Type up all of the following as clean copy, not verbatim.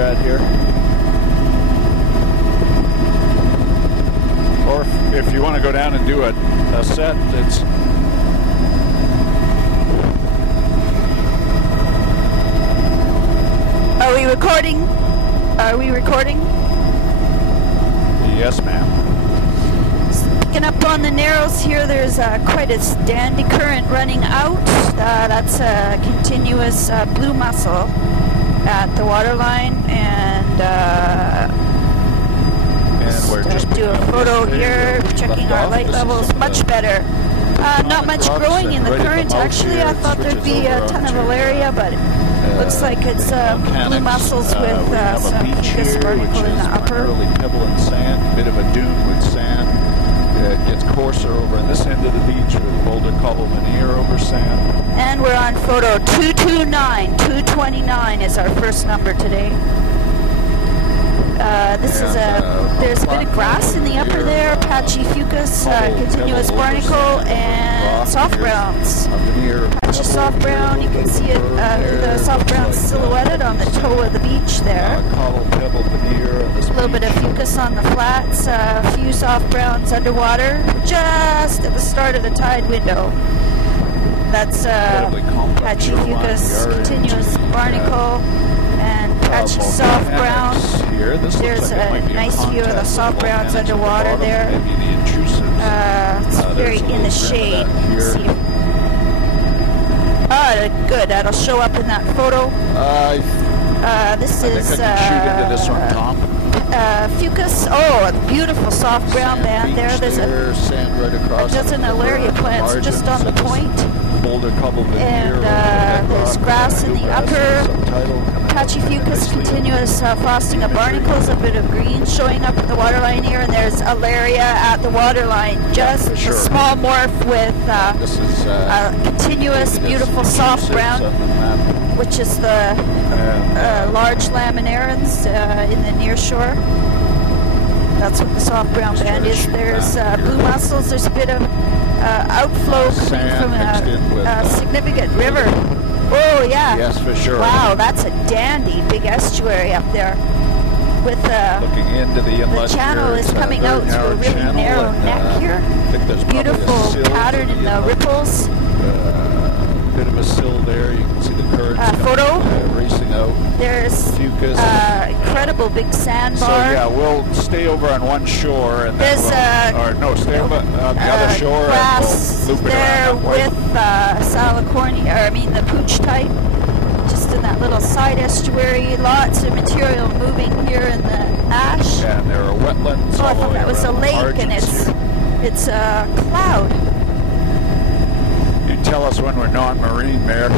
at here. Or if you want to go down and do a set, it's Are we recording? Are we recording? yes, ma'am. Picking up on the Narrows here, there's quite a dandy current running out. That's a continuous blue mussel at the waterline, and we're just do a photo here, checking our light levels. Much better. Not much growing in the current. Actually, I thought there'd be a ton of Valeria, but it looks like it's blue mussels with some Fucus barnacle in the upper. Pebble and sand, bit of a dune with sand. It gets coarser over in this end of the beach with boulder cobble veneer over sand. And we're on photo 229. 229 is our first number today. There's a bit of grass in the upper there, patchy Fucus, continuous barnacle, and soft browns. Patchy soft brown, you can see it, the soft brown silhouetted on the toe of the beach there. A little bit of Fucus on the flats, a few soft browns underwater, just at the start of the tide window. That's patchy Fucus, continuous barnacle, and patchy soft brown. There's a nice view of the soft browns underwater there. It's very in the shade. You can see. Good. That'll show up in that photo. This is Fucus. Oh, a beautiful soft brown band there. There's a dozen Alaria plants just on the point. And there's grass in the upper. Patchy Fucus, continuous frosting of barnacles, a bit of green showing up at the waterline here, and there's Alaria at the waterline. Just a small morph with a continuous, beautiful soft brown, which is the large laminarans in the near shore. That's what the soft brown band is. There's blue mussels. There's a bit of outflow coming from a significant river. Oh, yeah. Yes, for sure. Wow, that's a dandy big estuary up there. With looking into the inlet, the channel is coming out to a really narrow neck here. Beautiful pattern in the ripples. Bit of a sill there. You can see the current photo racing out. There's Fucus. Incredible big sandbar. So yeah, we'll stay over on one shore and then stay over on the other shore. Grass and we'll loop there it with Salicornia, or I mean the pooch type, just in that little side estuary. Lots of material moving here in the ash. Yeah, and there are wetlands. Oh, I thought that was a lake, and it's a cloud. You tell us when we're non-marine there.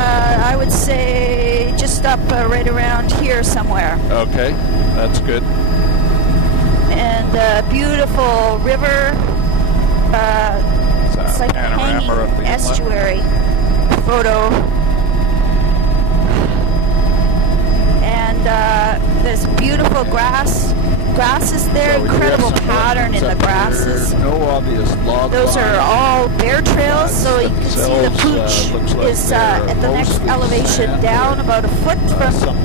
I would say just up right around here somewhere. Okay, that's good. And a beautiful river. It's like a hanging estuary photo. And there's beautiful grass. Grass is there, incredible pattern in the grasses. No obvious log Those are all bear trails, so you can see the pooch is at the next elevation down about a foot from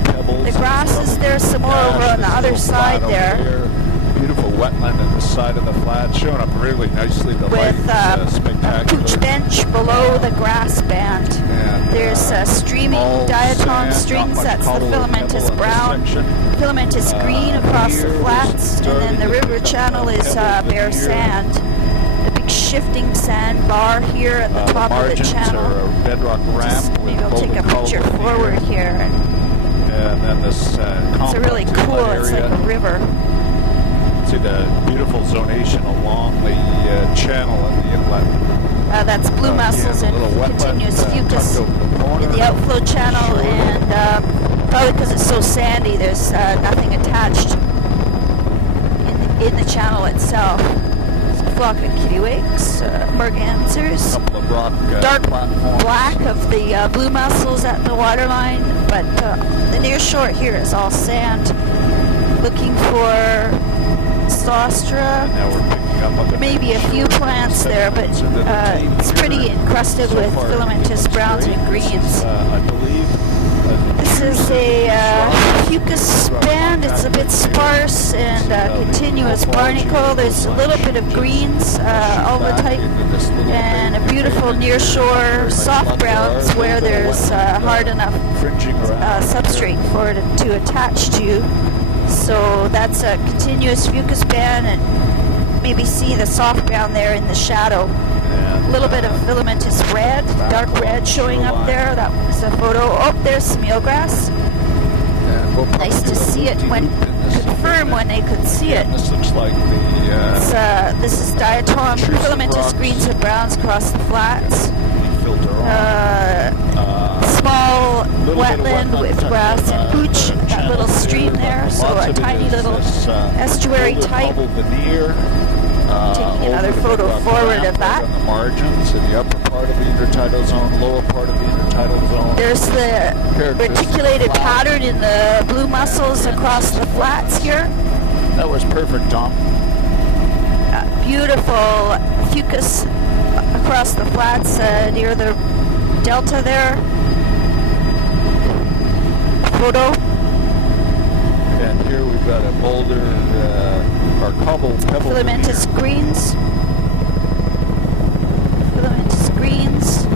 the grasses. There's some more over on the other side there. Beautiful wetland at the side of the flat, showing up really nicely. The with spectacular pooch bench below the grass band. And, there's streaming diatom strings. That's the filamentous brown. Filamentous green across the flats, and then the river channel is bare sand. A big shifting sand bar here at the top of the channel. Bedrock ramp. Maybe I'll take a picture forward here. And then this it's a really cool. It's like a river. See the beautiful zonation along the channel and the inlet. That's blue mussels and continuous Fucus in the outflow channel, and probably because it's so sandy, there's nothing attached in the channel itself. There's a flock of kittiwakes, mergansers, dark black of the blue mussels at the waterline, but the near shore here is all sand. Looking for Sostra, maybe a few plants there, but it's pretty encrusted with filamentous browns and greens. Fucus band. It's a bit sparse and continuous barnacle. There's a little bit of greens, ulva-type, and a beautiful nearshore soft browns where there's hard enough substrate for it to attach to. So that's a continuous fucus band, and maybe see the soft brown there in the shadow. A little bit of filamentous red, dark red showing up there. That was a photo. Oh, there's some eelgrass. Nice to see it confirm when they could see it. This looks like the this is diatom, filamentous greens and browns across the flats. Small wetland with grass and hooch, that little stream there, so a tiny little estuary type. Taking another photo forward of that. On the margins in the upper part of the intertidal zone, lower part of the intertidal zone. There's the reticulated pattern in the blue mussels across the flats here. That was perfect, Tom. Beautiful fucus across the flats near the delta there. Photo. And here we've got a boulder, or pebble filamentous greens. Filamentous greens.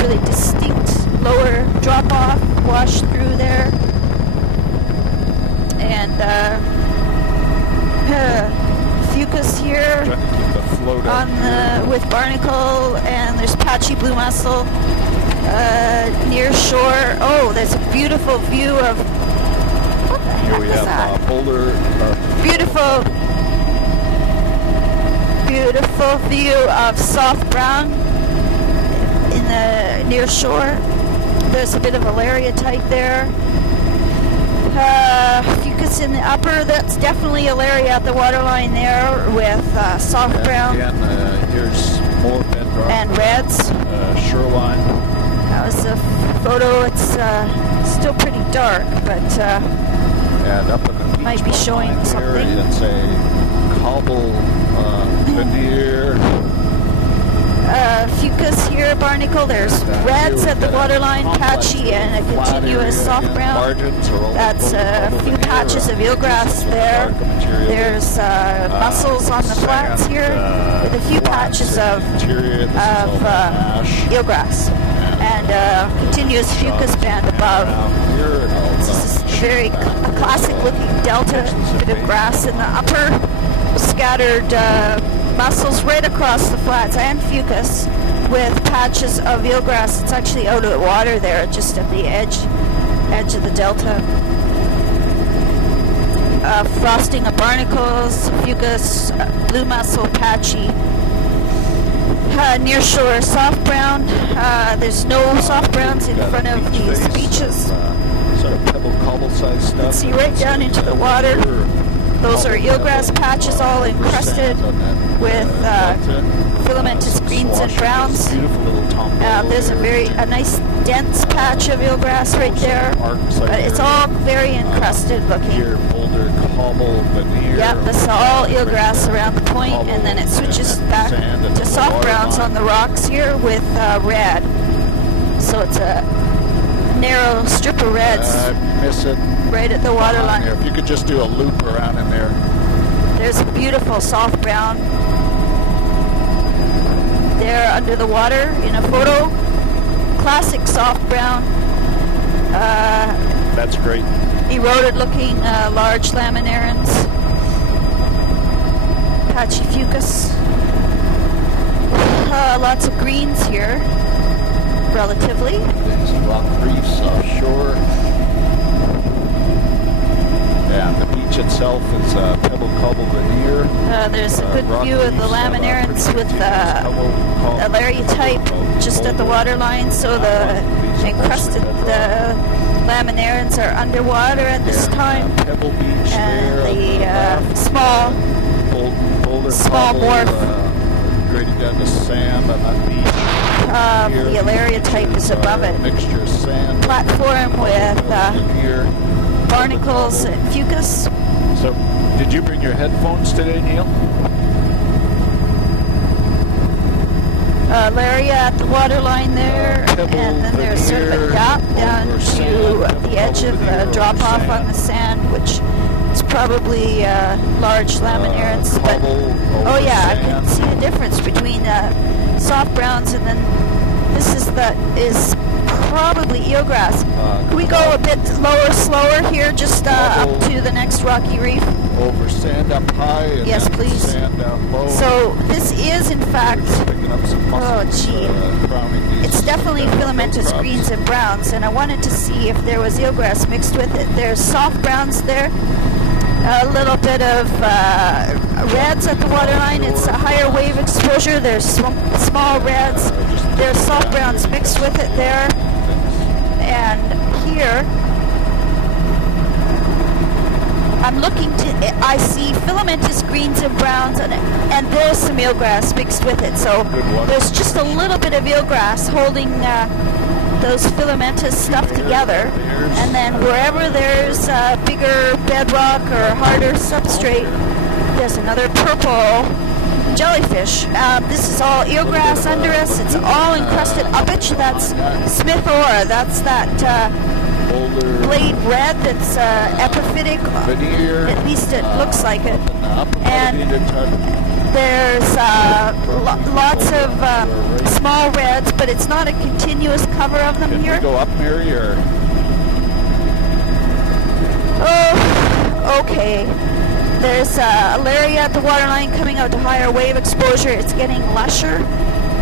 Really distinct lower drop-off, wash through there. And fucus here on with barnacle, and there's patchy blue mussel near shore. Oh, there's a beautiful view of. What the heck is that? Boulder. Beautiful view of soft brown in the near shore. There's a bit of Alaria type there. Fucus in the upper, that's definitely Alaria at the waterline there with soft brown. Again, here's more bedrock. And reds. Shoreline. That was a photo. It's still pretty dark, but and up in the might be showing something. It's a cobble veneer. Fucus here, barnacle. There's reds at the waterline, patchy, and a continuous soft brown. That's a few patches of eelgrass there. There's mussels on the flats here, with a few patches of eelgrass, and continuous fucus band above. This is very classic-looking delta. Bit of grass in the upper, scattered mussels right across the flats and fucus with patches of eelgrass. It's actually out of the water there, just at the edge of the delta. Frosting of barnacles, fucus, blue mussel, patchy. Near shore soft brown. There's no soft browns in front of these beaches. Sort of pebble cobble size stuff. You can see right down into the water. Those are eelgrass patches all encrusted with filamentous greens and browns. There's a nice dense patch of eelgrass right there, but it's all very encrusted looking. Yep, that's all eelgrass around the point, and then it switches back to soft browns on the rocks here with red. So it's a narrow strip of reds right at the waterline. If you could just do a loop around in there. There's a beautiful soft brown there under the water in a photo. Classic soft brown. That's great. Eroded looking large laminarans. Patchy fucus. Lots of greens here, relatively. These rock reefs offshore. And the beach itself is pebble cobble veneer. There's a good view of the laminarans with Alaria type just at the waterline, so the encrusted laminarans are underwater at this time. And the small morph grading down to sand on that beach. The Alaria type is above it. Mixture of sand. Platform with barnacles and fucus. So, did you bring your headphones today, Neil? Alaria at the waterline there, and then there's sort of a dot down to the edge patch of drop-off on the sand, which is probably large laminaires. But oh yeah, I can see the difference between soft browns and then this is probably eelgrass. Can we go a bit lower, slower here, just up to the next rocky reef? Over sand up high and yes, please. Sand down low. So this is in fact, oh gee, it's definitely filamentous greens and browns, and I wanted to see if there was eelgrass mixed with it. There's soft browns there, a little bit of reds at the waterline. It's a higher wave exposure. There's small reds. There's soft browns mixed with it there. And here, I'm looking to, I see filamentous greens and browns, and there's some eelgrass mixed with it. So there's just a little bit of eelgrass holding those filamentous stuff together. And then wherever there's bigger bedrock or harder substrate, there's another purple jellyfish. This is all eelgrass under us. It's all encrusted uppage. That's Smith ore. That's that blade red that's epiphytic. At least it looks like it. And there's lots of small reds, but it's not a continuous cover of them here. Can we go up, Mary, or? Oh, okay. There's Alaria at the waterline coming out to higher wave exposure. It's getting lusher.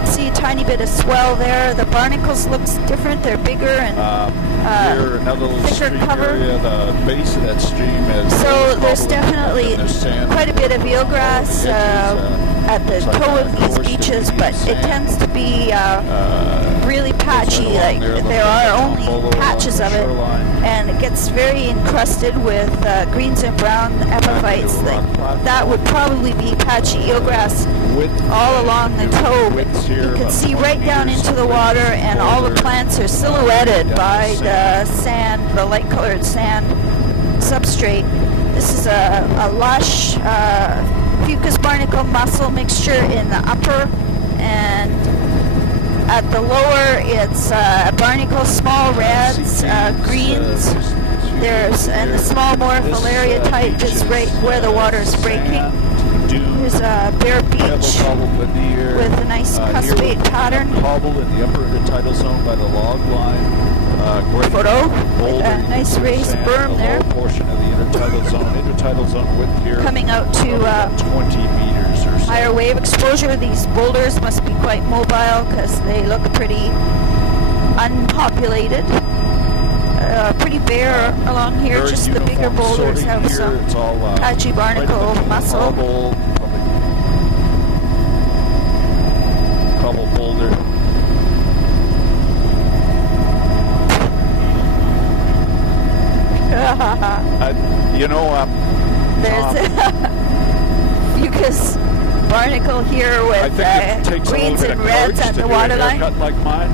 See a tiny bit of swell there. The barnacles looks different. They're bigger and here, another little thicker cover. Area, the base of that stream is so there's definitely quite a bit of eelgrass at the toe of these beaches, but it tends to be really patchy. Like there are only patches of it, and it gets very encrusted with greens and brown epiphytes. That would probably be patchy eelgrass all along the toe. You can see right down into the water, and all the plants are silhouetted by the sand, the light-colored sand substrate. This is a lush fucus barnacle mussel mixture in the upper, and at the lower it's barnacle, small reds, greens. And the small morph Alaria type is right where the water is breaking. There's a bare beach with a nice cuspate pattern. Hobble in the upper intertidal zone by the log line. Photo with a nice raised berm there. Portion of the intertidal zone width here. Coming out to 20 meters or so. Higher wave exposure. These boulders must be quite mobile because they look pretty unpopulated. Pretty bare along here. Just the bigger boulders have some patchy barnacle mussel. Cobble boulder. There's fucus barnacle here with greens and reds at the waterline. Like mine.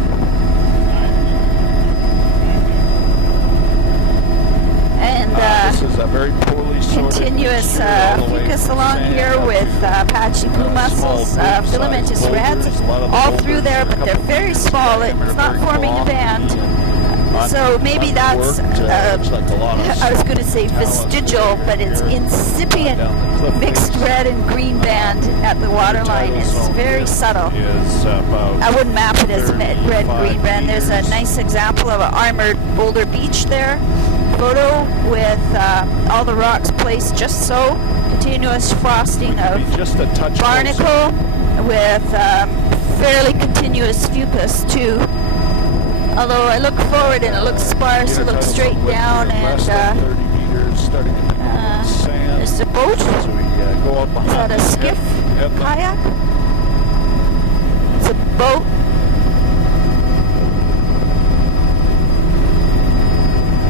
And this is a very poorly continuous fucus along here with patchy blue mussels, filamentous reds, all through there, but they're very small. It's not forming a band. So maybe that's, I was going to say vestigial, but it's incipient mixed red and green band at the waterline. It's very subtle. I wouldn't map it as red and green band. There's a nice example of an armored boulder beach there. Photo with all the rocks placed just so. Continuous frosting of barnacle with fairly continuous fucus too. Although I look forward and it looks sparse, it looks straight down, and there's a boat. Is that a skiff? Kayak? It's a boat.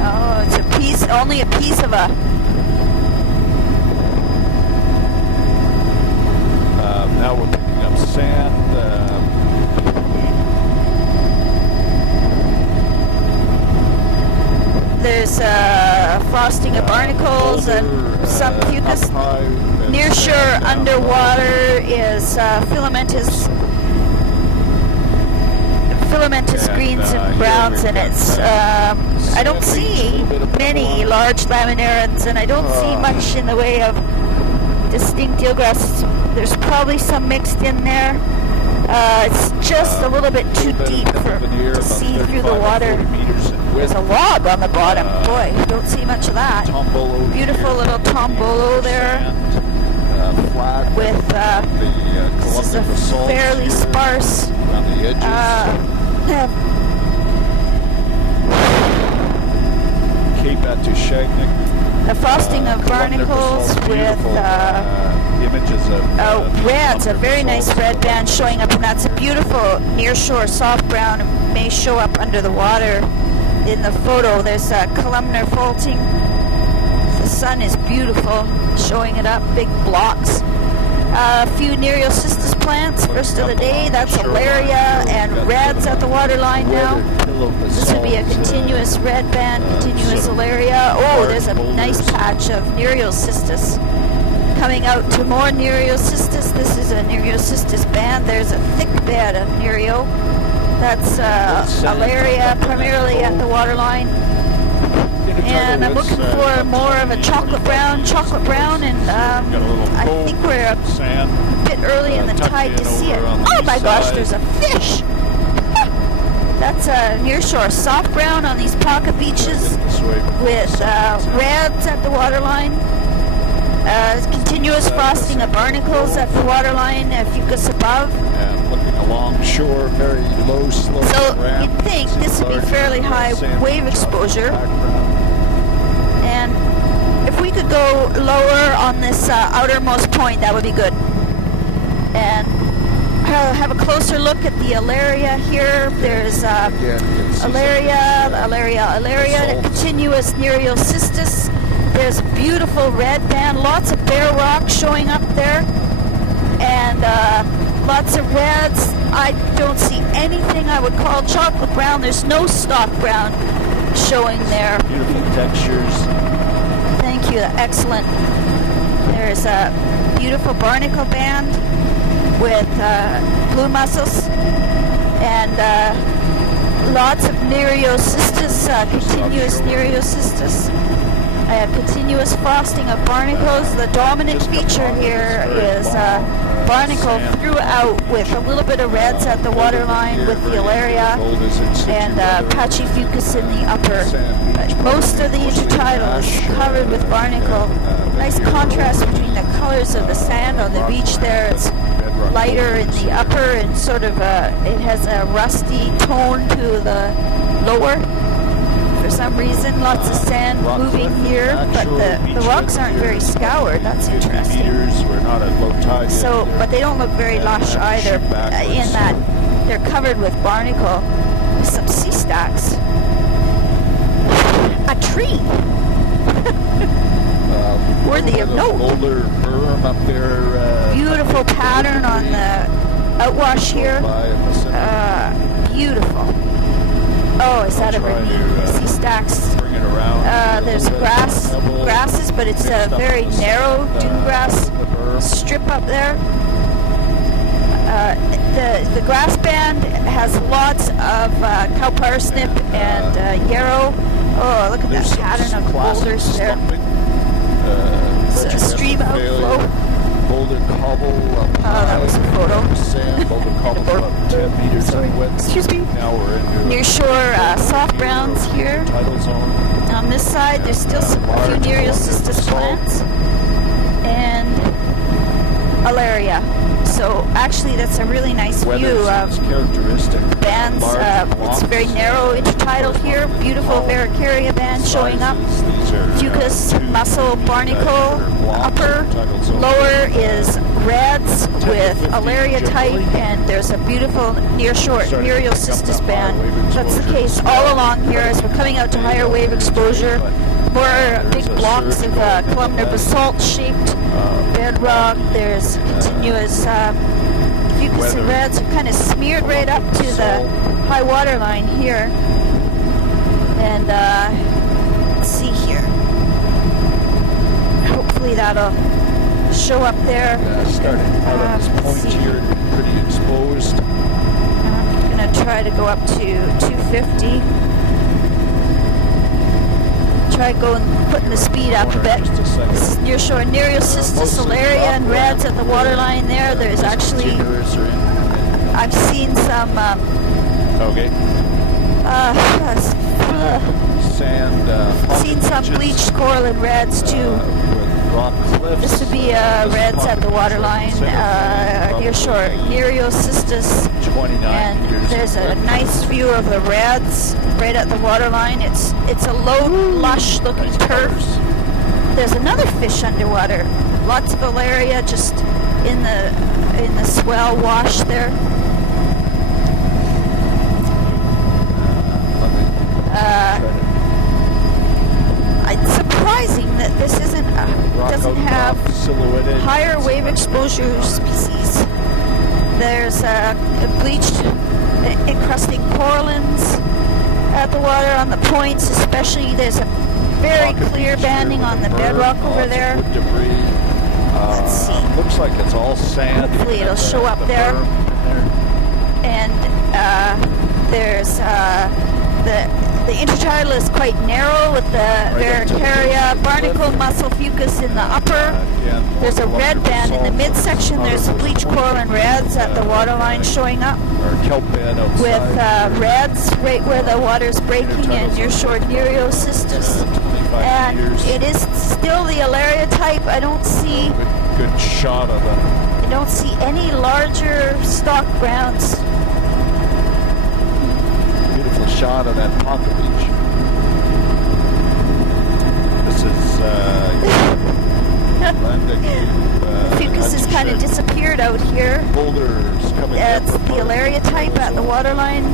Oh, it's a piece, only a piece of a... now we're picking up sand. There's frosting of barnacles and some fucus. Near shore, underwater, is filamentous filamentous greens and browns, and it's I don't see many large laminarians, and I don't see much in the way of distinct eelgrass. There's probably some mixed in there. It's just a little bit too deep to see through the water. There's a log on the bottom. Boy, don't see much of that. Beautiful little tombolo there. With this is a fairly sparse Cape Atushagnik. A frosting of barnacles with images of reds, a very nice red band showing up, and that's a beautiful nearshore soft brown. It may show up under the water in the photo. There's a columnar faulting. The sun is beautiful, showing it up, big blocks. A few Nereocystis plants, first of the day. That's Alaria and reds at the waterline now. This would be a continuous red band, continuous Alaria. Oh, there's a nice patch of Nereocystis. Coming out to more Nereocystis. This is a Nereocystis band. There's a thick bed of Nereo. That's Alaria, primarily at the waterline. And I'm looking for more of a chocolate brown, and I think we're a bit early in the tide to see it. Oh my gosh, there's a fish! That's a nearshore soft brown on these pocket beaches with reds at the waterline. Continuous frosting of barnacles at the waterline, fucus above. And looking along shore, very low slope. So you'd think this would be fairly high wave exposure. And if we could go lower on this outermost point, that would be good. And have a closer look at the Alaria here. There's Alaria, continuous Nereocystis. There's beautiful red band, lots of bare rock showing up there, and lots of reds. I don't see anything I would call chocolate brown. There's no stock brown showing there. Beautiful textures. Thank you, excellent. There's a beautiful barnacle band with blue mussels, and lots of Nereocystis, continuous Nereocystis. Continuous frosting of barnacles. The dominant feature here is barnacle throughout, with a little bit of reds at the waterline with the Alaria, and patchy fucus in the upper. Most of the intertidal is covered with barnacle. Nice contrast between the colors of the sand on the beach there. It's lighter in the upper, and sort of it has a rusty tone to the lower. For some reason, lots of sand moving here, but the rocks aren't very scoured. That's interesting. So, but they don't look very lush either, in that they're covered with barnacle, with some sea stacks. A tree! Worthy of note. Beautiful pattern on the outwash here. Beautiful. Oh, is that a ravine? Sea stacks. There's grasses, but it's a very narrow dune grass strip up there. The grass band has lots of cow parsnip and yarrow. Oh, look at that pattern of boulders there. It's a stream outflow. Boulder cobble. That was a photo. Sand, boulder cobble about 10 meters in width. Excuse me. Now we're into near shore soft browns here. Tidal zone. On this side, there's still a few Nereocystis plants and Alaria. So actually, that's a really nice view of bands. It's very narrow intertidal here. Beautiful Varicaria band showing up. Fucus, mussel, barnacle. Upper, lower is reds with Alaria type, and there's a beautiful nearshore Nereocystis band. That's the case all along here as we're coming out to higher wave exposure. More big blocks of columnar basalt-shaped bedrock. There's continuous fucus and reds are kind of smeared right up to the high water line here. And let's see here. Hopefully that'll show up there. Starting out of this point here, pretty exposed. I'm going going to try to go up to 250. Try going, putting the speed up a bit. This is nearshore Nereocystis alaria and reds at the waterline there. There's actually, I've seen some seen some bleached coral and reds too. This would be reds at the waterline, nearshore Nereocystis, and there's a nice view of the reds right at the waterline. It's a low, lush-looking turf. There's another fish underwater. Lots of alaria just in the swell wash there. It's surprising that this doesn't have higher wave exposure species. There's bleached encrusting corallines at the water on the points, especially. There's a very clear banding on the bedrock over there. Let's see. Looks like it's all sand. Hopefully it'll show up there. And there's the intertidal is quite narrow with the Varicaria, barnacle mussel fucus in the upper. There's a red band in the midsection. There's bleached coral and reds at the waterline showing up. With reds right where the water's breaking and nearshore Nereocystis. And it is still the alaria type. I don't see good shot of them. I don't see any larger stock browns. Beautiful shot of that pocket beach. This is fucus has kind of disappeared out here. Boulders coming it's the alaria type at the waterline.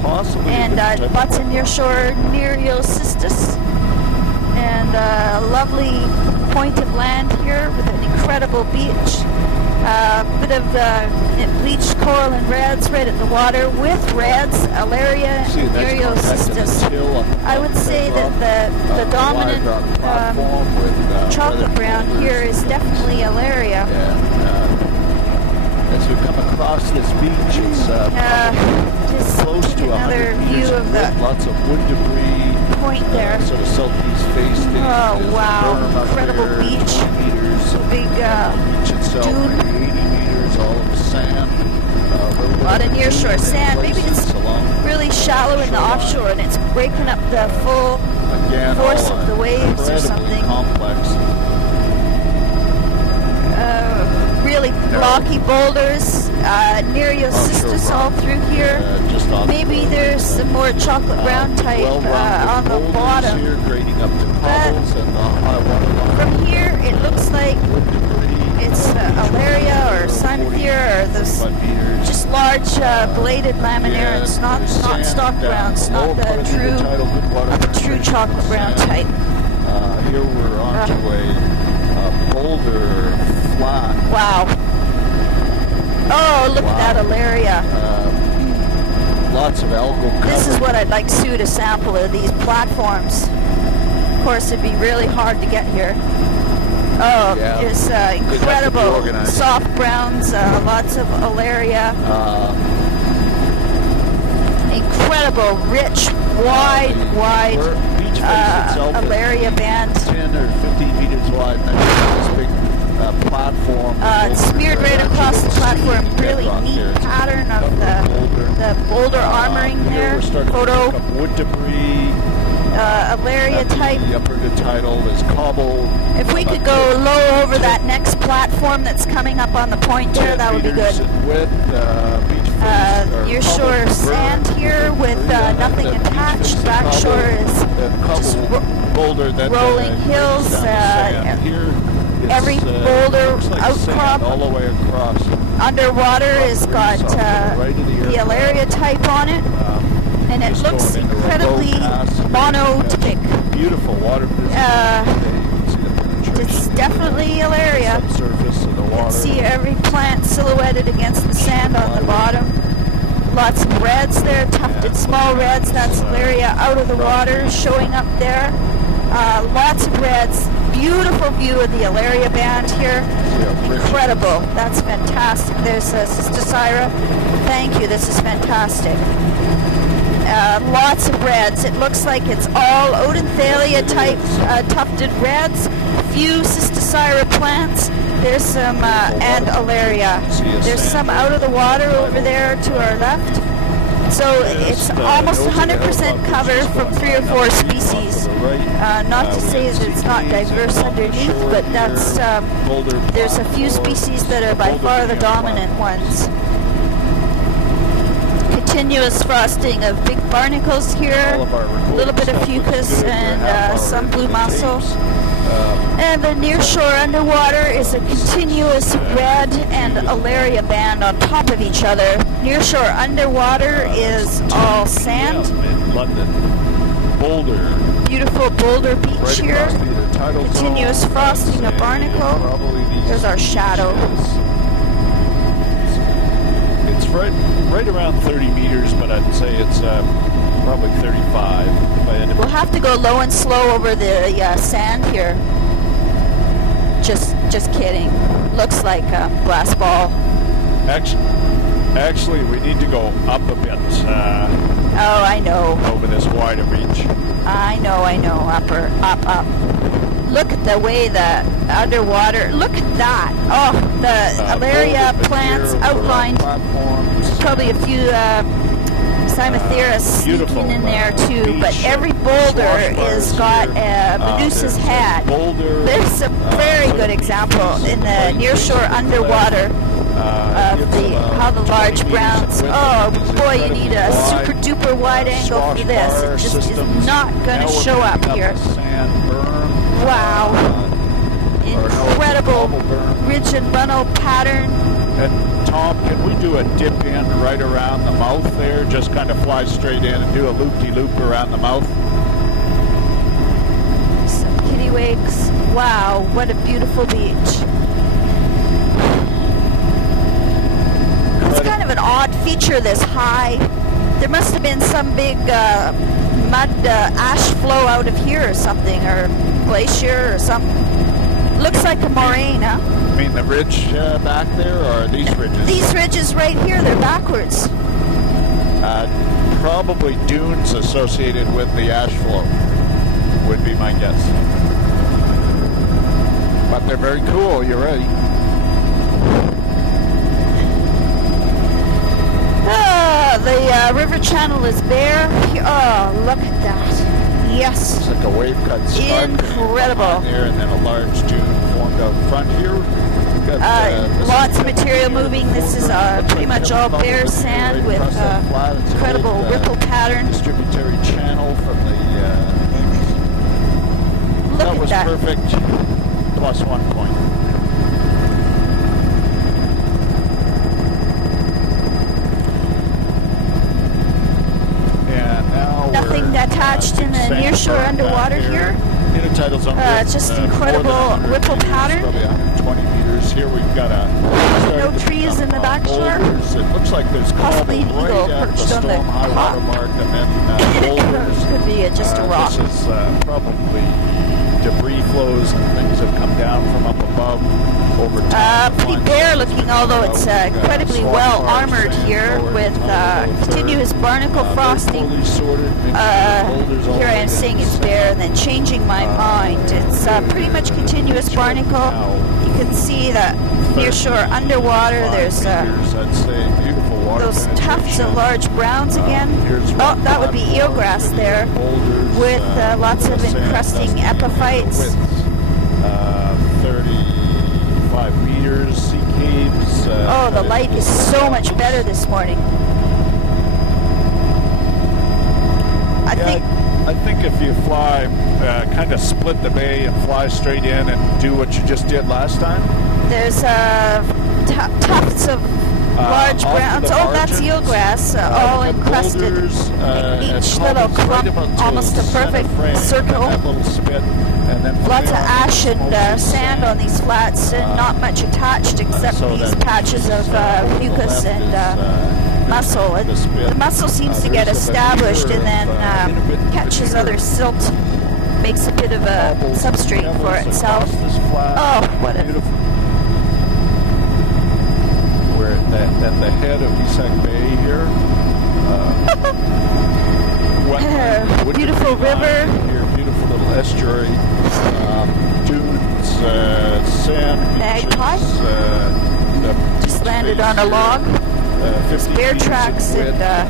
Possibly. And lots of nearshore Nereocystis. And a lovely point of land here with an incredible beach. Bit of bleached coral and reds right at the water with reds, alaria, and Nereocystis. I would say that the dominant chocolate brown here is definitely alaria. As we come across this beach, it's just close to another view of the lots of wood debris. Point there. Sort of southeast facing. Oh wow! Incredible beach. Meters. Big beach itself, dune. 80 meters, all of sand. A lot of nearshore sand. Maybe it's really shallow in the offshore, and it's breaking up the full force of the waves or something. Complex. Really blocky boulders, Nereocystis all through here. Maybe there's some more chocolate brown type on the bottom. But from here, it looks like it's alaria or cyanothera or those just large bladed laminarians, not stock browns, not the true chocolate brown type. Here we're onto a boulder flat. Wow. Oh, look at that alaria. Lots of algal cover. This is what I'd like Sue to sample of these platforms. Of course, it'd be really hard to get here. Oh, there's incredible soft browns, lots of alaria. Incredible, rich, wide alaria band. 10 or 15 meters wide. And then this big platform. It's smeared right across the platform. Really neat pattern of the boulder armoring there. Photo. Wood debris. Alaria type. The upper tidal is cobbled. If we could go low over that next platform that's coming up on the point there, that would be good. Nearshore sand here with nothing attached. Backshore is just rolling hills. Every boulder outcrop all the way across. underwater has got the alaria type on it. And it looks incredibly monotypic. Beautiful water. It's definitely alaria. You can see every plant silhouetted against the sand on the bottom. Lots of reds there, tufted small reds. That's alaria out of the water, showing up there. Lots of reds. beautiful view of the Alaria Band here. Incredible. That's fantastic. There's Sister Syra. Thank you. This is fantastic. Lots of reds. It looks like it's all Odenthalia type tufted reds. Few Sister Syra plants. There's some and Alaria. There's some out of the water over there to our left. So it's almost 100% cover from 3 or 4 species. Not to say that it's not diverse underneath, but that's there's a few species that are by far the dominant ones. Continuous frosting of big barnacles here, a little bit of fucus and some blue mussel. And the nearshore underwater is a continuous red and Alaria band on top of each other. Nearshore underwater is all sand. London, Boulder. Beautiful Boulder Beach here. Continuous frosting of barnacle. There's our shadow. It's right around 30 meters, but I'd say it's probably 35. We'll have to go low and slow over the sand here. Just kidding. Looks like a glass ball. Actually, we need to go up a bit. Oh, I know. Over this wider reach. I know. Up. Look at the way the underwater. Look at that. Oh, the Alaria plants outlined. Probably a few Cymotheris sneaking in there too. But every boulder is got Medusa's head. There's a very good example in the nearshore underwater of how the large browns. Oh boy, you need a super duper wide angle for this. It just is not going to show up here. Wow. Incredible ridge and runnel pattern. And Tom, can we do a dip in right around the mouth there? Just kind of fly straight in and do a loop-de-loop around the mouth? Some kittiwakes. Wow, what a beautiful beach. It's kind of an odd feature, this high. There must have been some big mud ash flow out of here or something, or glacier or something. Looks like a moraine, huh? You mean the ridge back there, or these ridges? These ridges right here, they're backwards. Probably dunes associated with the ash flow, would be my guess. But they're very cool, you're right. The river channel is bare. Oh, look at that. Yes. It's like a wave cut scarp. Incredible. There, and then a large dune formed out front here. Lots of material moving. This is pretty much all bare sand with incredible ripple pattern. Distributary channel from the. Look at that. That was perfect. Plus 1 point. Nothing attached in the nearshore underwater here. Just incredible ripple pattern. Probably 120 meters. Here we've got no trees in the backshore. It looks like there's possibly an eagle perched on the top. And then boulders. Could be just a rock. This is probably debris flows and things have come down from up above over time. Pretty bare looking, although it's incredibly well armored here with continuous barnacle frosting. Here I am saying it's bare and then changing my mind. It's pretty much continuous barnacle. You can see that nearshore underwater there's those tufts of large browns again. Oh, that would be eelgrass there with lots of encrusting epiphytes. 35 meters, sea caves. Oh, the light is so much better this morning. I think if you fly, kind of split the bay and fly straight in and do what you just did last time. There's tufts of large browns. Oh, that's eelgrass, all encrusted in each little clump, almost a perfect circle. Lots of ash and sand on these flats, and not much attached except these patches of mucus and mussel. The mussel seems to get established and then catches other silt makes a bit of a substrate for itself. Oh, what a beautiful. We're at the head of Isak Bay here. Beautiful river. Here, beautiful little estuary. Dunes, sand beaches. Just landed on a log. There's bear tracks in the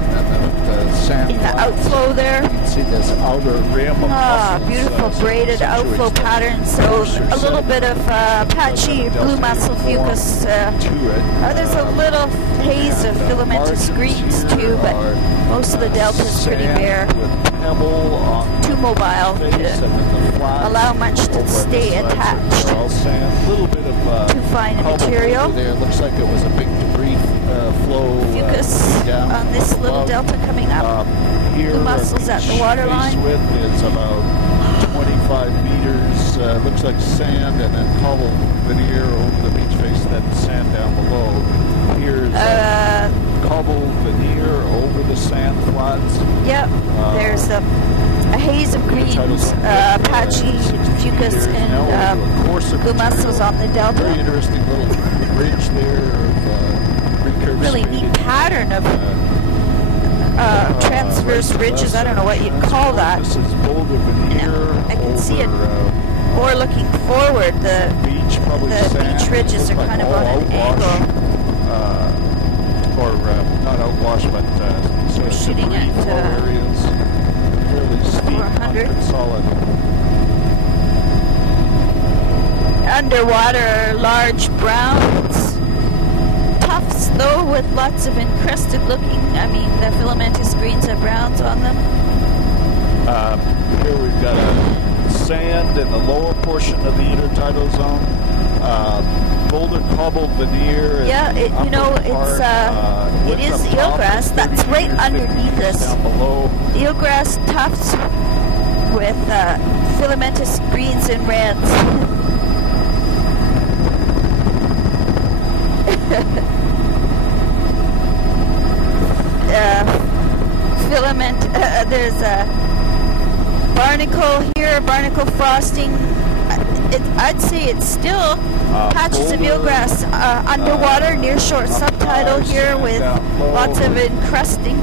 outflow there. You can see this outer rim of mussels, beautiful braided outflow pattern. So a little bit of patchy blue mussel fucus. There's a little haze of filamentous greens too, but most of the delta is pretty bare. Too mobile to allow much to stay attached. Too fine a material. There looks like it was a big debris flow. Fucus on this little delta coming up. Here, the mussels at the waterline. Width is about 25 meters. Looks like sand and then cobble veneer over the beach face, then sand down below. Here's cobble veneer over the sand flats. Yep. There's a haze of greens, patchy fucus, and blue mussels on the delta. Very interesting little ridge there. Really neat pattern of transverse ridges. I don't know what you'd call that. This is boulder veneer. I can see it more looking forward. The beach ridges are kind of on an angle. Not outwash, but sort of shooting at areas. Fairly steep, 400. solid. Underwater, large browns. Tufts, though, with lots of encrusted looking. I mean, the filamentous greens have browns on them. Here we've got sand in the lower portion of the intertidal zone. Boulder cobble veneer. Yeah, it is eelgrass. That's right underneath us. Eelgrass tufts with filamentous greens and reds. Filament. There's a barnacle here, barnacle frosting. I'd say it's still patches of eelgrass underwater near short subtidal here with lots of encrusting.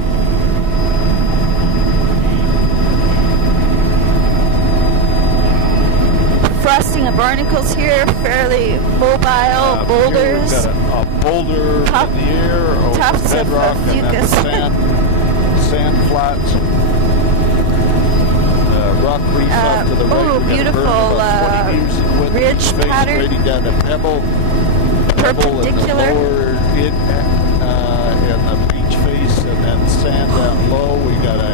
Frosting of barnacles here, fairly mobile boulders. We've got a boulder veneer, tufts of fucus. Sand flats. Rock reef off to the right. Beautiful ridge pattern. Down to pebble. Perpendicular. In the beach face, and then sand down low. We got a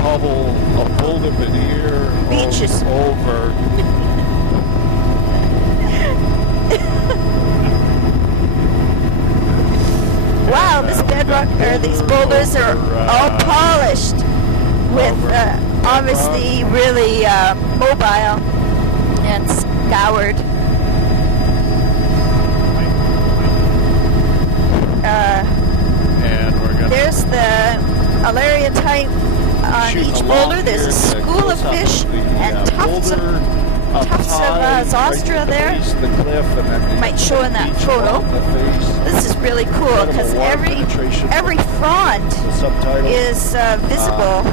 cobble, a boulder veneer. Beaches. Over. Wow, this bedrock, or these boulders are all polished with obviously really mobile and scoured. There's the Alaria type on each boulder. There's a school of fish and tufts of Zostra there. Might show in that photo. This is really cool because every frond is visible,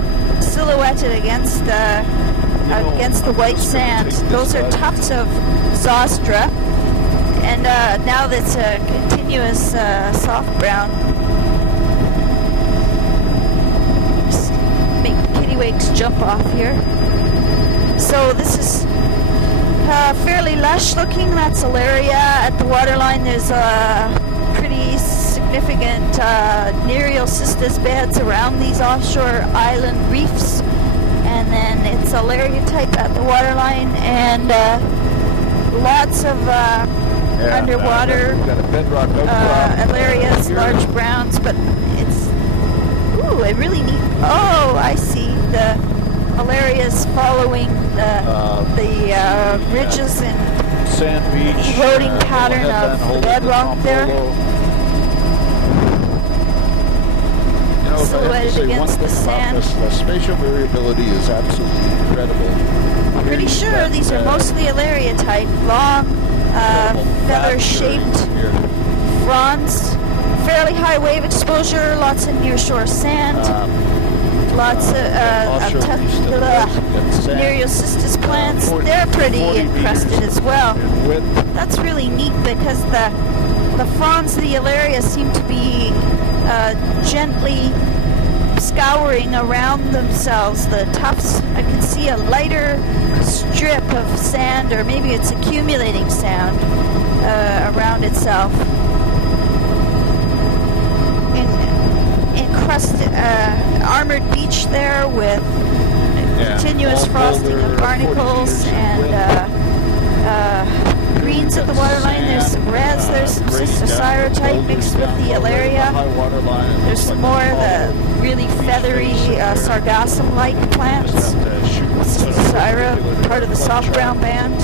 silhouetted against the white sand. Those are tufts of Zostra, and now that's a continuous soft brown. Just make kittiwakes jump off here. So this is fairly lush looking. That's Alaria. At the waterline there's pretty significant Nereocystis beds around these offshore island reefs, and then it's Alaria type at the waterline, and lots of underwater Alarias, large browns, but it's a really neat. Oh, I see the Alarias following the ridges and sand beach, eroding pattern of the bedrock there. You know, silhouetted against the sand. The spatial variability is absolutely incredible. incredible. Pretty sure these are mostly Alaria type, long, feather-shaped fronds, fairly high wave exposure, lots of nearshore sand, lots of Nereocystis plants. They're pretty encrusted as well. That's really neat because the fronds of the Alaria seem to be gently scouring around themselves. The tufts, I can see a lighter strip of sand, or maybe it's accumulating sand around itself. Encrusted, armored beach there with continuous frosting of barnacles and greens at the waterline. There's some reds, there's some Cystosira type mixed with the Alaria. There's some more of the really feathery sargassum-like plants. Cystosira, part of the soft brown band.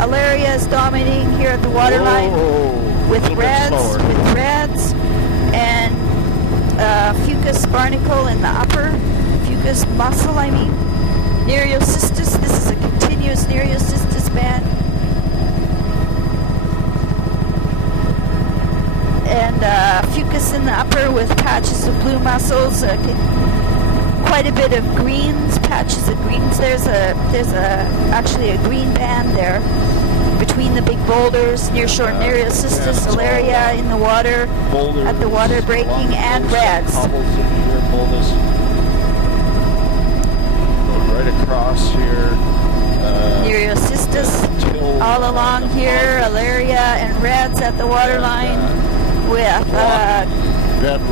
Alaria is dominating here at the waterline with reds and Fucus barnacle in the upper, Fucus mussel I mean. Nereocystis, this is a continuous Nereocystis band. And Fucus in the upper with patches of blue mussels, quite a bit of greens, patches of greens. There's actually a green band there between the big boulders, nearshore Nereocystis, Alaria in the water, at the water breaking, and reds. Right across here. Nereocystis all along here, Alaria and reds at the waterline with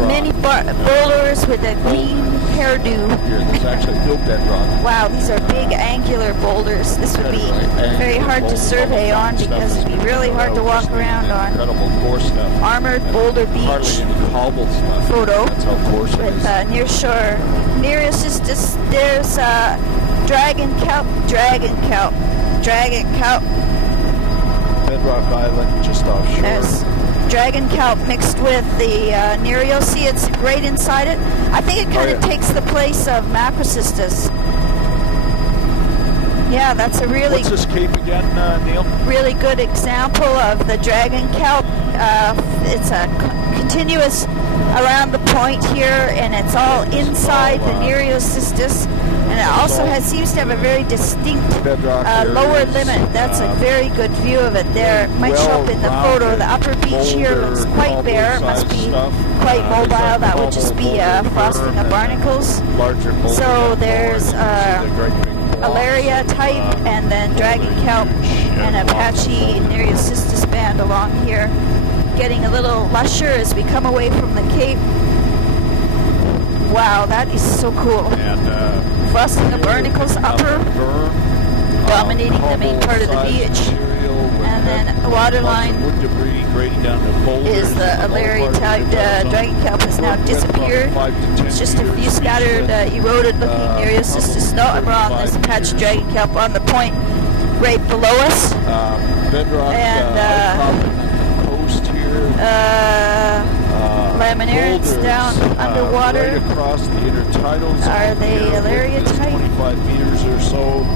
many boulders with a green hairdo. Here, there's actually no bedrock. Wow, these are big angular boulders. This would be very hard to survey on because it'd be really hard to walk around on. Incredible coarse stuff. Armored Boulder Beach photo with nearshore Nereocystis. There's dragon kelp. Bedrock Island just offshore. There's dragon kelp mixed with the Nereo. See, it's right inside it. I think it kind of takes the place of Macrocystis. Yeah, that's a really... What's this cape again, Neil? Really good example of the dragon kelp. It's a continuous around the point here, and it's all inside the Nereocystis. And it also seems to have a very distinct lower limit. That's a very good view of it there. It might show up in the photo. The upper beach here looks quite bare. It must be quite mobile. That would just be frosting of barnacles. So there's Alaria type, and then dragon kelp and Apache Nereocystis band along here. Getting a little lusher as we come away from the cape. Wow, that is so cool. Frosting of barnacles upper, dominating the main part of the beach. And then waterline is the Alaria type. Dragon kelp has now disappeared. It's just a few scattered, eroded looking Nereocystis. No, I'm wrong. There's a patch of dragon kelp on the point right below us. And laminarians down underwater. Right across the intertidals. Are they Alaria type? 25 meters or so.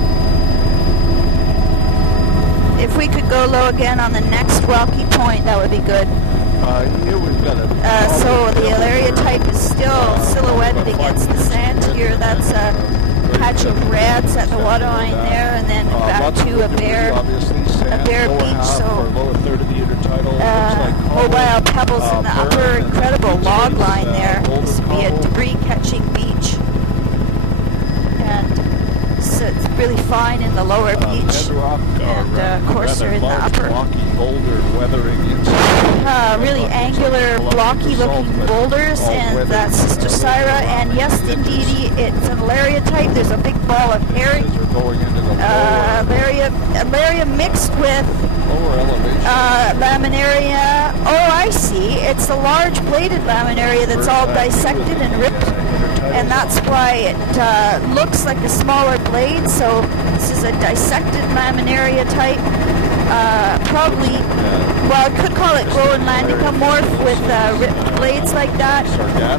If we could go low again on the next rocky point, that would be good. Here we've got so the Alaria type is still silhouetted against the sand here. That's a patch of reds at the waterline there, and then back to a bare beach. So mobile pebbles in the upper, incredible log line there. This would be a debris catching beach, and so it's really fine in the lower beach, and coarser in the upper. Really angular, blocky looking boulders, and that's Cystosira, and yes, indeed, it's an Alaria type. There's a big ball of herring. Alaria mixed with laminaria. Oh, I see. It's a large bladed laminaria that's all dissected and ripped and that's why it looks like a smaller blade. So this is a dissected laminaria type. Probably, well, I could call it Groenlandica morph with ripped blades like that,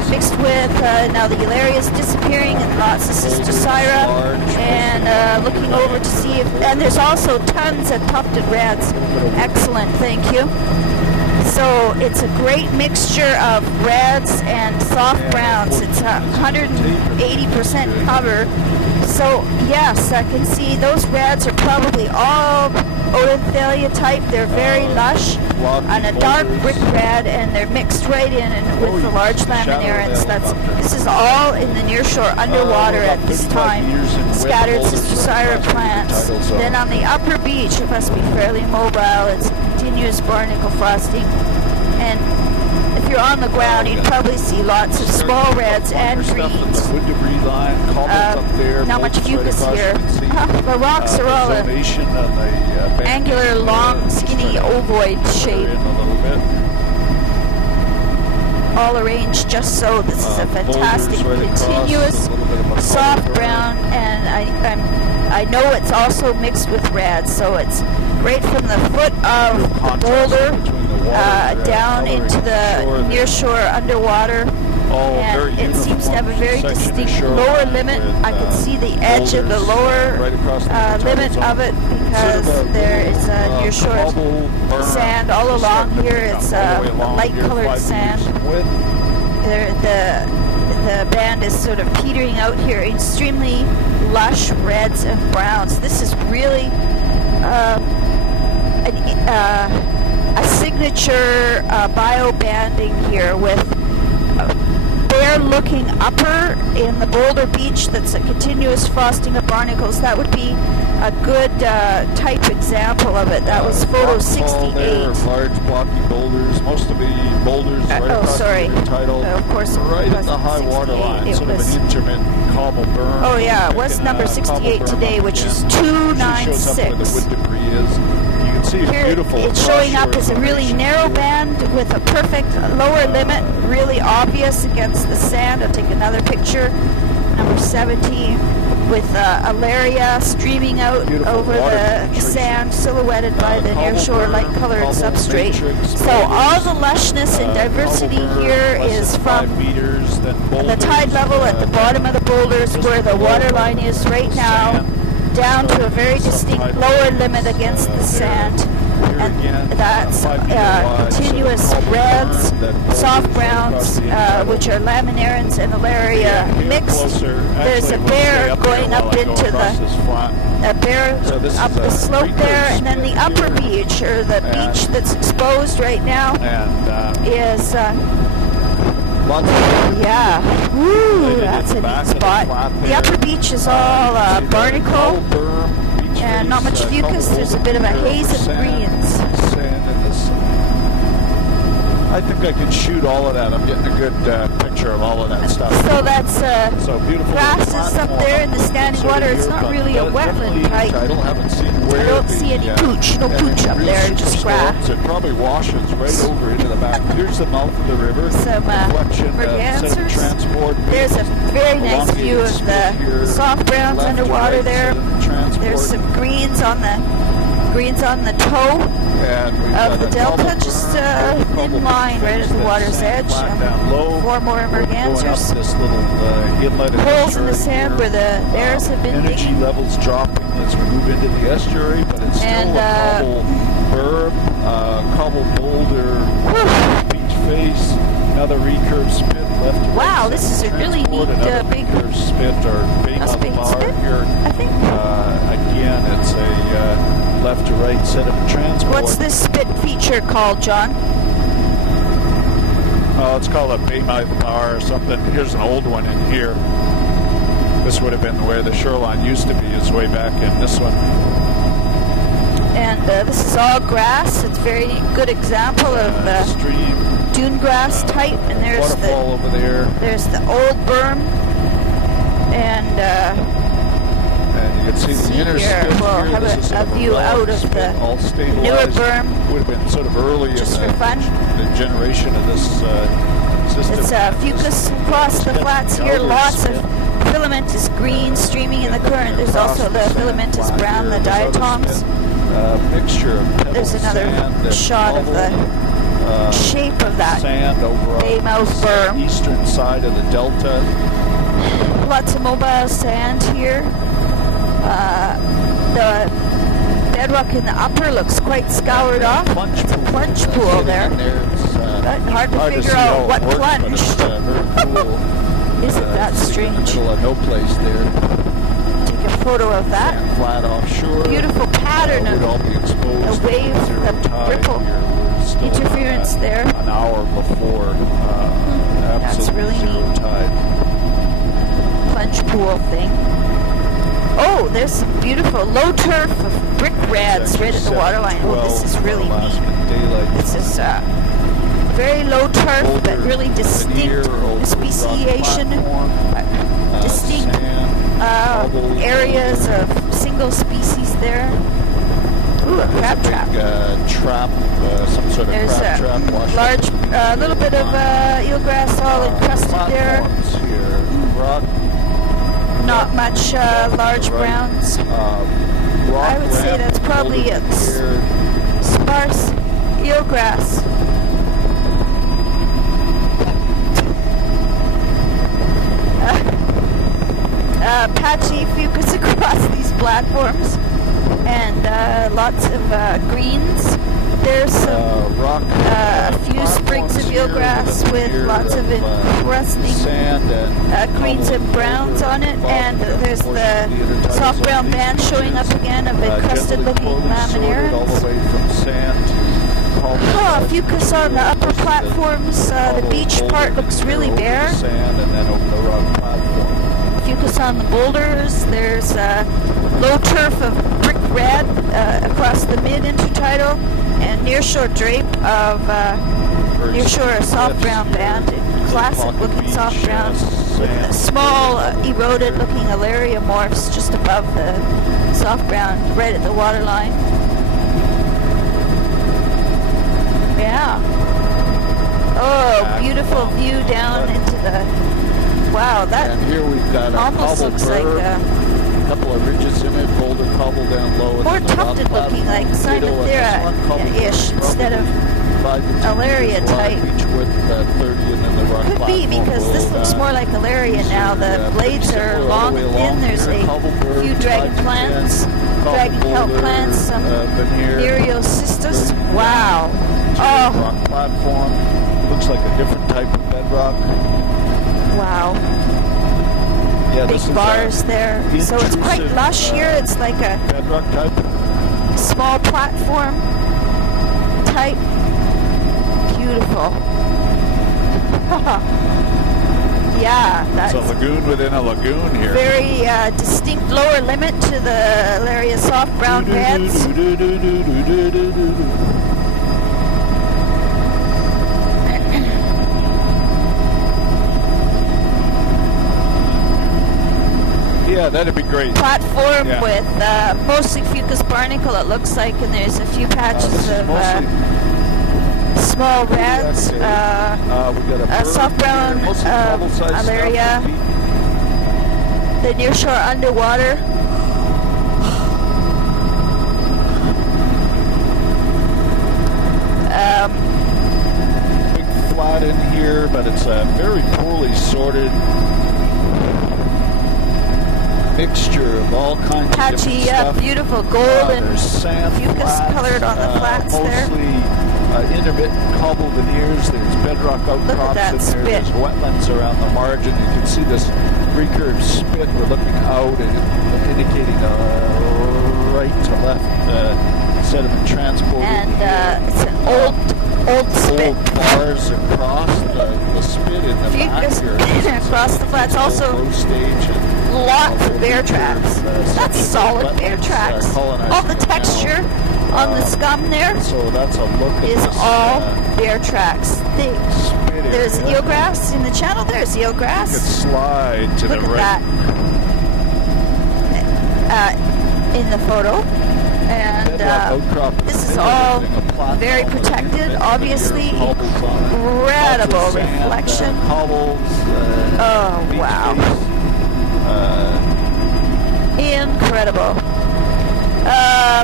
mixed with, now the Eularia is disappearing and lots of Cysticerra, and looking over to see if, and there's also tons of tufted reds. Excellent, thank you. So it's a great mixture of reds and soft browns. It's 180% cover. So yes, I can see those reds are probably all Odenthalia type. They're very lush on a dark brick red, and they're mixed right in and with the large laminarans. This is all in the nearshore underwater at this time. Scattered Cysticerra plants. Then on the upper beach, it must be fairly mobile. It's continuous barnacle frosting, and if you're on the ground, you'd probably see lots of small reds and greens. Not much fucus here. The rocks are all angular, long, skinny, ovoid shape. All arranged just so. This is a fantastic, continuous, soft brown, and I know it's also mixed with red, so it's great from the foot of the boulder down into the nearshore underwater, and it seems to have a very distinct lower limit. I can see the edge of the lower limit of it because there is a nearshore sand all along here. It's light-colored sand. The band is sort of petering out here. Extremely lush reds and browns. This is really a signature bio-banding here with bare-looking upper in the boulder beach. That's a continuous frosting of barnacles. That would be a good type example of it. That was photo 68. There, large blocky boulders, most of the boulders right across the tidal, of course, right at the high water line, sort of an intermittent cobble berm. Oh yeah, it was number 68 today, which is 296. Wood debris is. You can see it's beautiful. It's showing up as a really narrow band with a perfect lower limit, really obvious against the sand. I'll take another picture, number 17, with Alaria streaming out over the sand, silhouetted by the nearshore light-colored substrate. So all the lushness and diversity here is from the tide level at the bottom of the boulders, where the water line is right now, down to a very distinct lower limit against the sand. And that's continuous reds, soft browns, which are laminarans and Alaria mixed. There's a bear going up into the up the slope there, and then the upper beach, or the beach that's exposed right now, is yeah. Woo, that's a neat spot. The upper beach is all barnacle. And not much fucus. There's a bit of a haze of greens. I think I can shoot all of that. I'm getting a good picture of all of that stuff. So that's grasses up there in the standing water. It's not really a wetland type. I don't see any pooch. No pooch up there, just grass. It probably washes right over into the back. Here's the mouth of the river. Some transport. There's a very nice view of the soft browns underwater there. There's some greens on the toe of the delta, just a thin line right at the water's edge. 4 more mergansers. Holes in the sand where the bears have been digging. Energy levels dropping as we move into the estuary, but it's still a cobble berm, cobble boulder, beach face, another recurve spit left to right. Wow, this is a really neat big recurve spit or bait on the bar here. I think. Again, it's a left to right set of transport. What's this spit feature called, John? It's called a bait by the bar or something. Here's an old one in here. This would have been where the shoreline used to be, is way back in this one. And this is all grass. It's a very good example of the dune grass type. And there's waterfall over there. There's the old berm, and you can see the inner spit here. We'll have a view out of the newer berm. Would have been sort of early just in for fun. The generation of this system. It's fucus across the flats here. Lots of filamentous green streaming in the current. There's also the filamentous brown, the diatoms. Mixture of pebble, there's another shot of the shape of that sand over Baymouth berm. Eastern side of the delta. Lots of mobile sand here. The bedrock in the upper looks quite scoured off. It's a plunge pool there. Hard to figure out what plunge. Isn't that strange? In the middle of no place there. Take a photo of that. Sand flat offshore. Beautiful pattern of a wave, the ripple interference there. An hour before. That's really neat. Tide. Plunge pool thing. Oh, there's some beautiful low turf of brick reds right at the waterline. Oh, this is really neat. This is very low turf, but really distinct speciation, distinct areas of single species there. Ooh, a crab trap. Some sort of There's crab trap. There's a large, little bit of eelgrass all encrusted there. Rock. Not much large browns. I would say that's probably a sparse eelgrass. Patchy fucus across these platforms, and lots of greens. There's some, a few sprigs of eelgrass with lots of encrusting greens and browns on it, and there's the soft brown band showing up again of encrusted looking laminarans. Fucus on the upper platforms. The beach part looks really bare. Fucus on the boulders. There's low turf of brick red across the mid-intertidal, and nearshore drape of nearshore soft brown band, classic looking soft brown, with small eroded looking alaria morphs just above the soft brown right at the waterline. Yeah. Oh, beautiful view down into the, wow, that and here we've got almost looks like a couple of ridges in it, boulder cobble down low. More tufted looking, like Cyanithera-ish instead of alaria type. Could be, because this looks more like alaria now. The blades are long and thin. There's a few dragon plants, dragon kelp plants, some Nereocystus. Wow. Oh. Rock platform. Looks like a different type of bedrock. Wow. Yeah, big bars there. So it's quite lush here. It's like a bedrock type. Small platform type. Beautiful. Yeah, that's it's a lagoon within a lagoon here. Very distinct lower limit to the Alaria soft brown beds. Yeah, that'd be great. Platform with mostly Fucus barnacle, it looks like, and there's a few patches of small reds, soft brown Alaria, the nearshore underwater. Big flat in here, but it's a very poorly sorted mixture of all kinds patchy, of different stuff. Beautiful gold and Fucus colored on the flats there. Intermittent cobble veneers. There's bedrock outcrops in there. There's wetlands around the margin. You can see this recurved spit. We're looking out and indicating a right to left sediment transport. And it's an old spit. Old bars across the spit in the Fucus back here. Across the flats. Also lots of bear tracks. That's solid bear tracks. All the texture on the scum there so that's a look is all bear tracks. There's eelgrass in the channel. There's eelgrass. You could slide to look the at right. That. In the photo. And this is all very protected, obviously. Incredible reflection. Oh, wow. Incredible.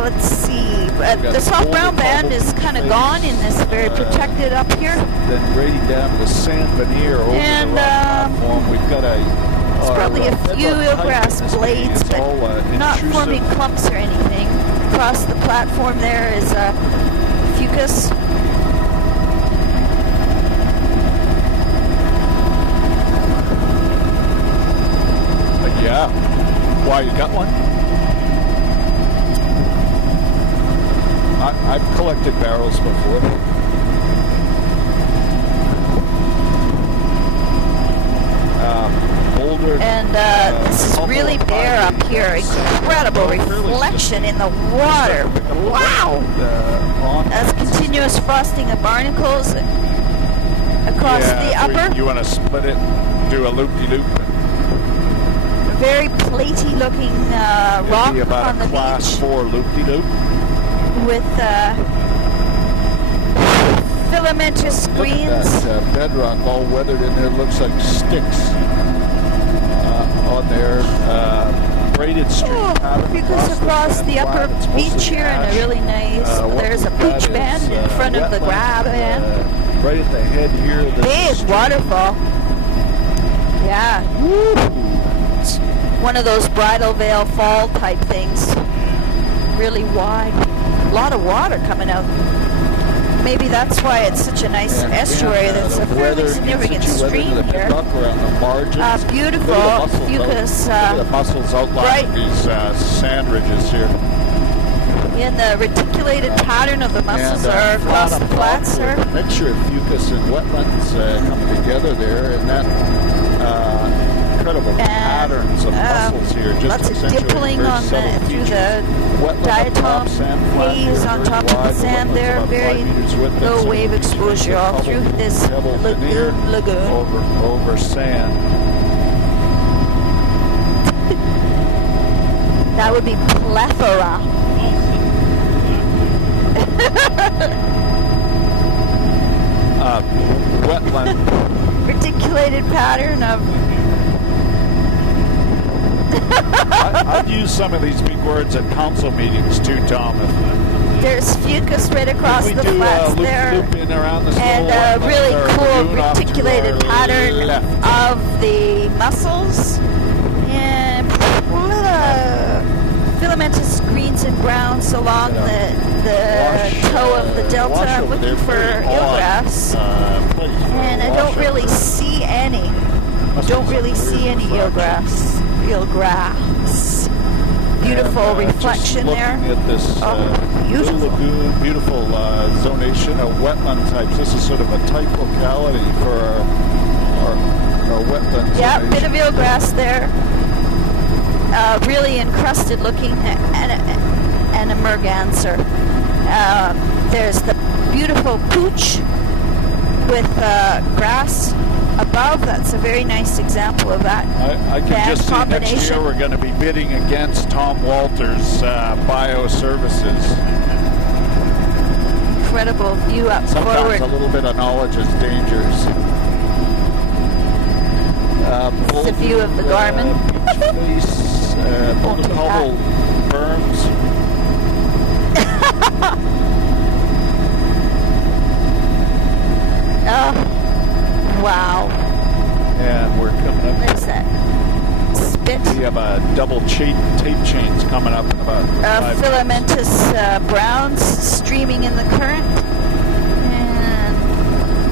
Let's see. The soft brown band is kind of gone in this very protected up here. Then grading down to the sand veneer over the platform. We've got it's probably a few eelgrass blades, but not forming clumps or anything. Across the platform there is fucus. Yeah. Why, you got one? I've collected barrels before. Boulder. And this is really bare up here. Incredible reflection in the water. Wow! That's continuous frosting of barnacles across the upper. You want to split it, do a loop-de-loop. Very platey looking rock on the Class 4 loop-de-loop. With filamentous screens. Look at that bedrock all weathered in there. Looks like sticks on there. Braided stream pattern. Fucus across the upper beach here, and a really nice. There's a beach band in front of the grab band. Right at the head here. Big waterfall. Yeah. Woo. One of those Bridal Veil fall type things. Really wide. A lot of water coming out. Maybe that's why it's such a nice estuary. That's a fairly significant stream here. Beautiful fucus. The mussels outlining these sand ridges here. And the reticulated pattern of the mussels are across the flats here. A mixture of fucus and wetlands coming together there, and that incredible patterns of mussels here. Just lots of dimpling on through the diatom haze on top of the sand there. Very low wave exposure all through this lagoon. Over sand. That would be plethora. Wetland. Reticulated pattern of. I've used some of these big words at council meetings too, Tom. There's fucus right across the flats there, and a really cool reticulated pattern of the mussels, and filamentous greens and browns along the toe of the delta. I'm looking for eelgrass, and I don't really see any. Eelgrass. Beautiful reflection there. At this beautiful lagoon, beautiful zonation of wetland types. This is sort of a type locality for our wetland. Yeah, zonation. bit of eelgrass there. Really encrusted looking, and a merganser. There's the beautiful pooch with grass above. That's a very nice example of that. I can just see next year we're going to be bidding against Tom Walters Bioservices. Incredible view up Sometimes forward. A little bit of knowledge is dangerous. It's a view of the Garmin. Boulder Cobble berms. Oh, wow. And we're coming up. There's that spit. We have a double tape chains coming up in about 5 filamentous browns streaming in the current. And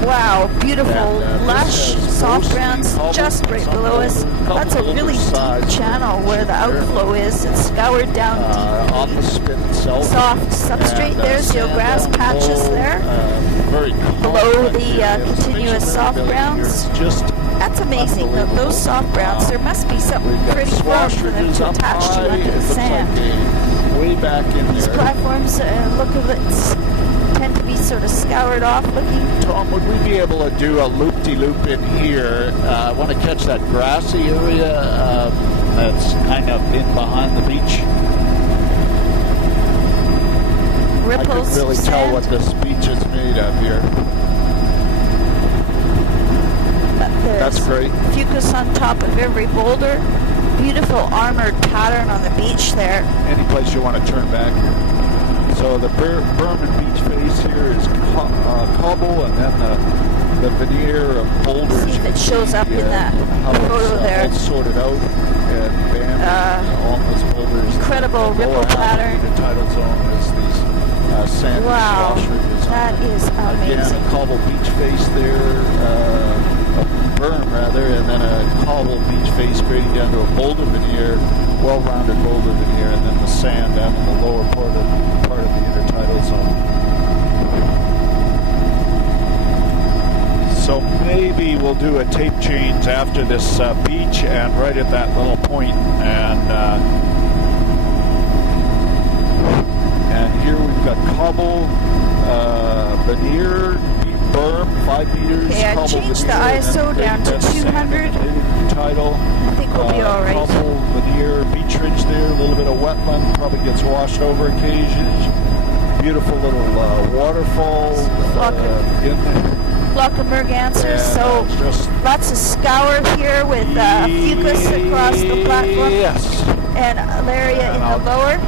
wow, beautiful, lush, soft browns just right below us. That's a really deep channel where the outflow is. It's scoured down deep. On the spit itself. Soft substrate. There's eelgrass patches there. Below the continuous soft browns. That's amazing. Those soft browns, there must be something pretty firm for them to attach to under the sand. Way back in These platforms, look of it, tend to be sort of scoured off looking. Tom, would we be able to do a loop-de-loop in here? I want to catch that grassy area that's kind of in behind the beach. ripples. I can really tell what this beach is made of here. That's great. Fucus on top of every boulder. Beautiful armored pattern on the beach there. Any place you want to turn back. So the Berman beach face here is cobble, and then the veneer of boulders. See if it shows up in that photo there. All sorted out and banded. All those boulders. Incredible ripple pattern. The tidal zone is these sandy swashers. That is amazing. Again, a cobble beach face there. A berm rather, and then a cobble beach face grading down to a boulder veneer, well-rounded boulder veneer, and then the sand down in the lower part of the intertidal zone. So maybe we'll do a tape change after this beach and right at that little point, and here we've got cobble veneer. Berm, 5 meters. Okay, I changed the ISO down to 200. Tidal. I think we'll be all right. Cobble, veneer, beach ridge there, a little bit of wetland, probably gets washed over occasionally. Beautiful little waterfall in there. Flock of mergansers, so lots of scour here with fucus across the platform. Yes. And Alaria in the lower.